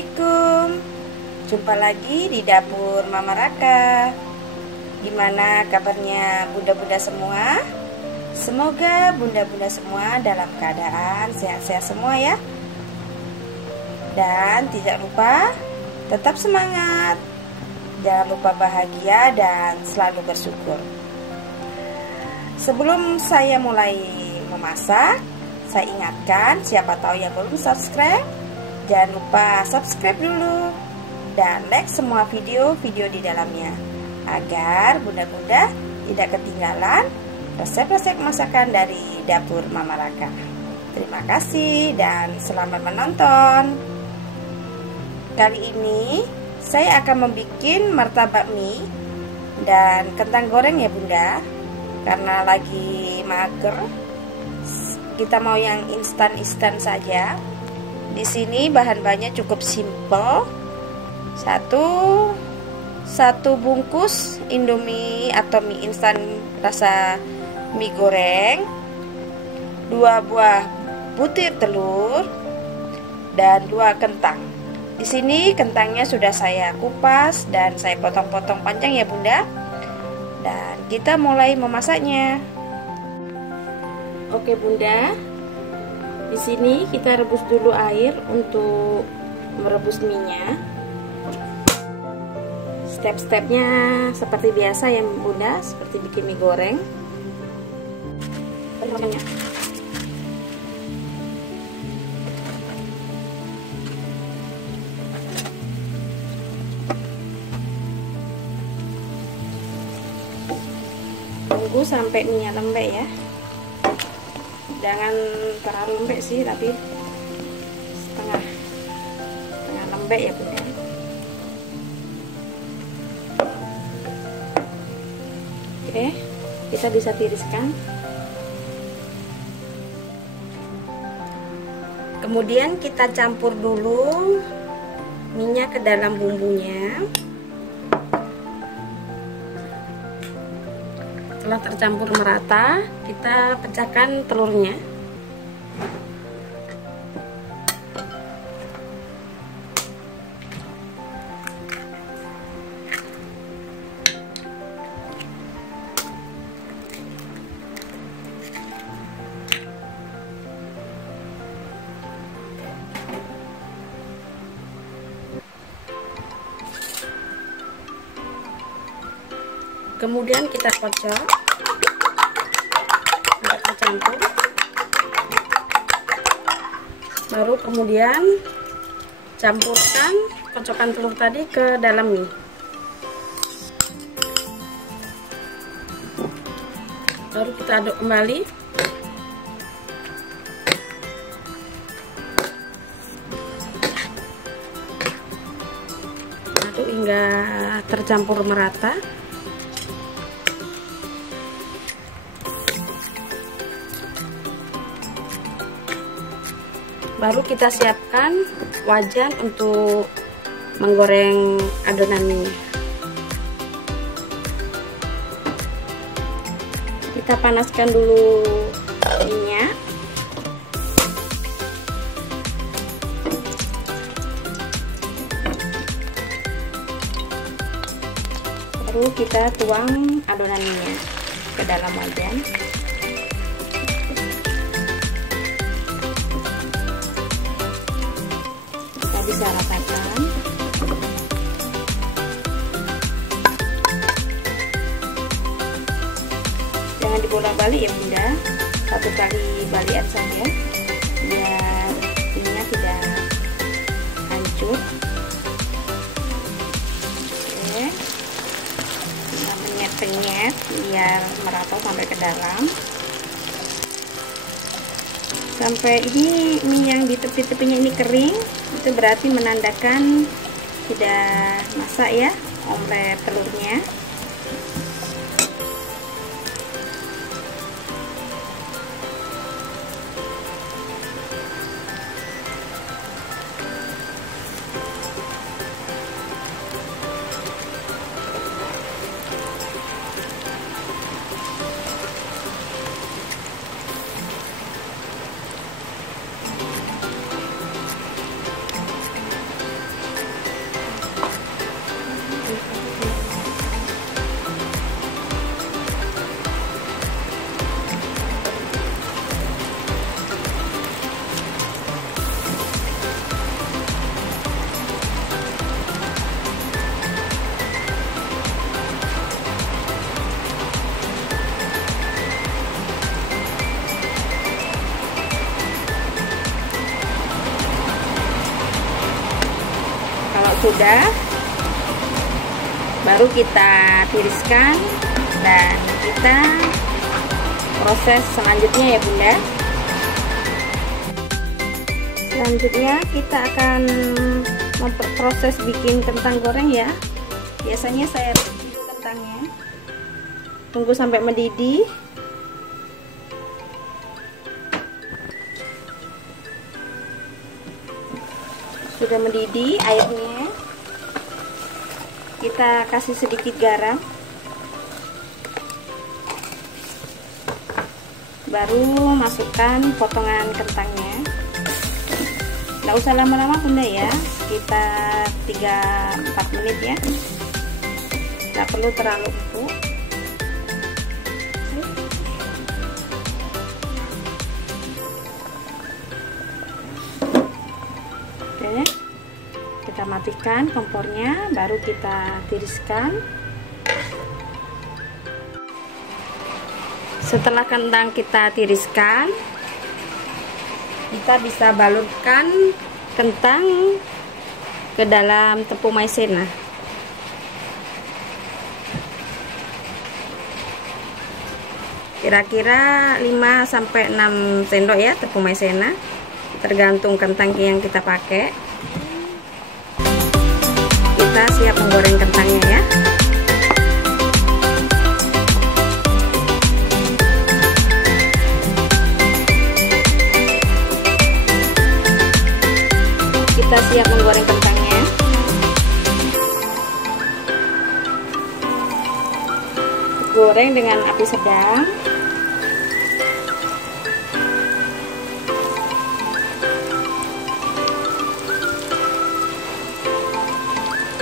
Assalamualaikum. Jumpa lagi di dapur Mama Raka. Gimana kabarnya bunda-bunda semua? Semoga bunda-bunda semua dalam keadaan sehat-sehat semua ya. Dan tidak lupa tetap semangat. Jangan lupa bahagia dan selalu bersyukur. Sebelum saya mulai memasak, saya ingatkan siapa tahu yang belum subscribe, jangan lupa subscribe dulu dan like semua video-video di dalamnya agar bunda-bunda tidak ketinggalan resep-resep masakan dari dapur Mama Raka. Terima kasih dan selamat menonton. Kali ini saya akan membuat martabak mie dan kentang goreng ya bunda, karena lagi mager. Kita mau yang instan-instan saja. Di sini bahan-bahannya cukup simple. Satu bungkus Indomie atau mie instan rasa mie goreng, 2 buah butir telur, dan 2 kentang. Di sini kentangnya sudah saya kupas dan saya potong-potong panjang ya bunda. Dan kita mulai memasaknya. Oke bunda, di sini kita rebus dulu air untuk merebus minyak. Step-stepnya seperti biasa ya bunda, seperti bikin mie goreng. Tunggu sampai minyak lembek ya. Jangan terlalu lembek sih, tapi setengah lembek ya bunda. Oke, kita bisa tiriskan. Kemudian kita campur dulu minyak ke dalam bumbunya. Setelah tercampur merata, kita pecahkan telurnya. Kemudian kita kocok sampai tercampur. Baru kemudian campurkan kocokan telur tadi ke dalam mie. Baru kita aduk kembali. Aduk hingga tercampur merata. Baru kita siapkan wajan untuk menggoreng adonan mie. Kita panaskan dulu minyak. Baru kita tuang adonan mie ke dalam wajan. Bisa ratakan. Jangan dibolak-balik ya bunda, 1 kali balikan saja biar minyak tidak hancur. Oke, kita penyet-penyet biar merata sampai ke dalam. Sampai ini mie yang di tepi-tepinya ini kering, itu berarti menandakan sudah masak ya omelet telurnya. sudah, baru kita tiriskan dan kita proses selanjutnya ya Bunda. Selanjutnya kita akan memproses bikin kentang goreng ya. Biasanya saya rebus dulu kentangnya, tunggu sampai mendidih. Sudah mendidih airnya, kita kasih sedikit garam, baru masukkan potongan kentangnya. Nggak usah lama-lama Bunda ya, sekitar 3-4 menit ya, nggak perlu terlalu empuk. Oke, kita matikan kompornya, baru kita tiriskan. Setelah kentang kita tiriskan, kita bisa balurkan kentang ke dalam tepung maizena. Kira-kira 5-6 sendok ya tepung maizena, tergantung kentang yang kita pakai. Kita siap menggoreng kentangnya ya. Kita siap menggoreng kentangnya. Goreng dengan api sedang.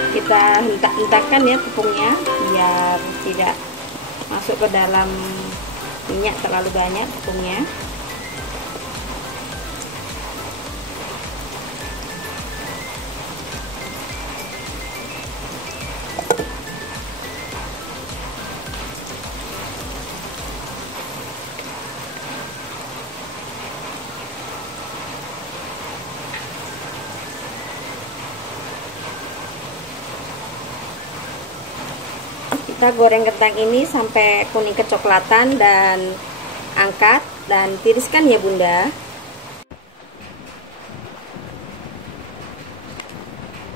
Kita hentak-hentakan ya tepungnya biar tidak masuk ke dalam minyak terlalu banyak tepungnya. Kita goreng kentang ini sampai kuning kecoklatan dan angkat dan tiriskan ya Bunda.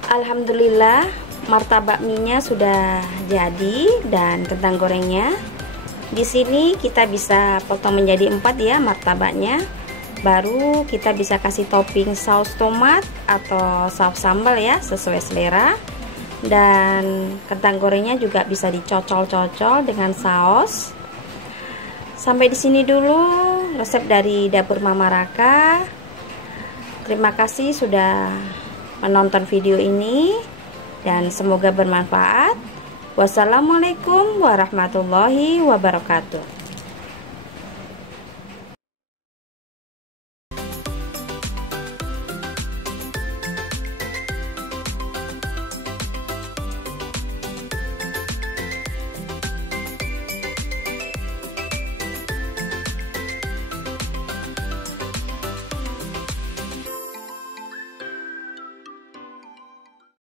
Alhamdulillah, martabak mie-nya sudah jadi dan kentang gorengnya. Di sini kita bisa potong menjadi 4 ya martabaknya. Baru kita bisa kasih topping saus tomat atau saus sambal ya, sesuai selera. Dan kentang gorengnya juga bisa dicocol-cocol dengan saus. Sampai di sini dulu resep dari dapur Mama Raka. Terima kasih sudah menonton video ini dan semoga bermanfaat. Wassalamualaikum warahmatullahi wabarakatuh.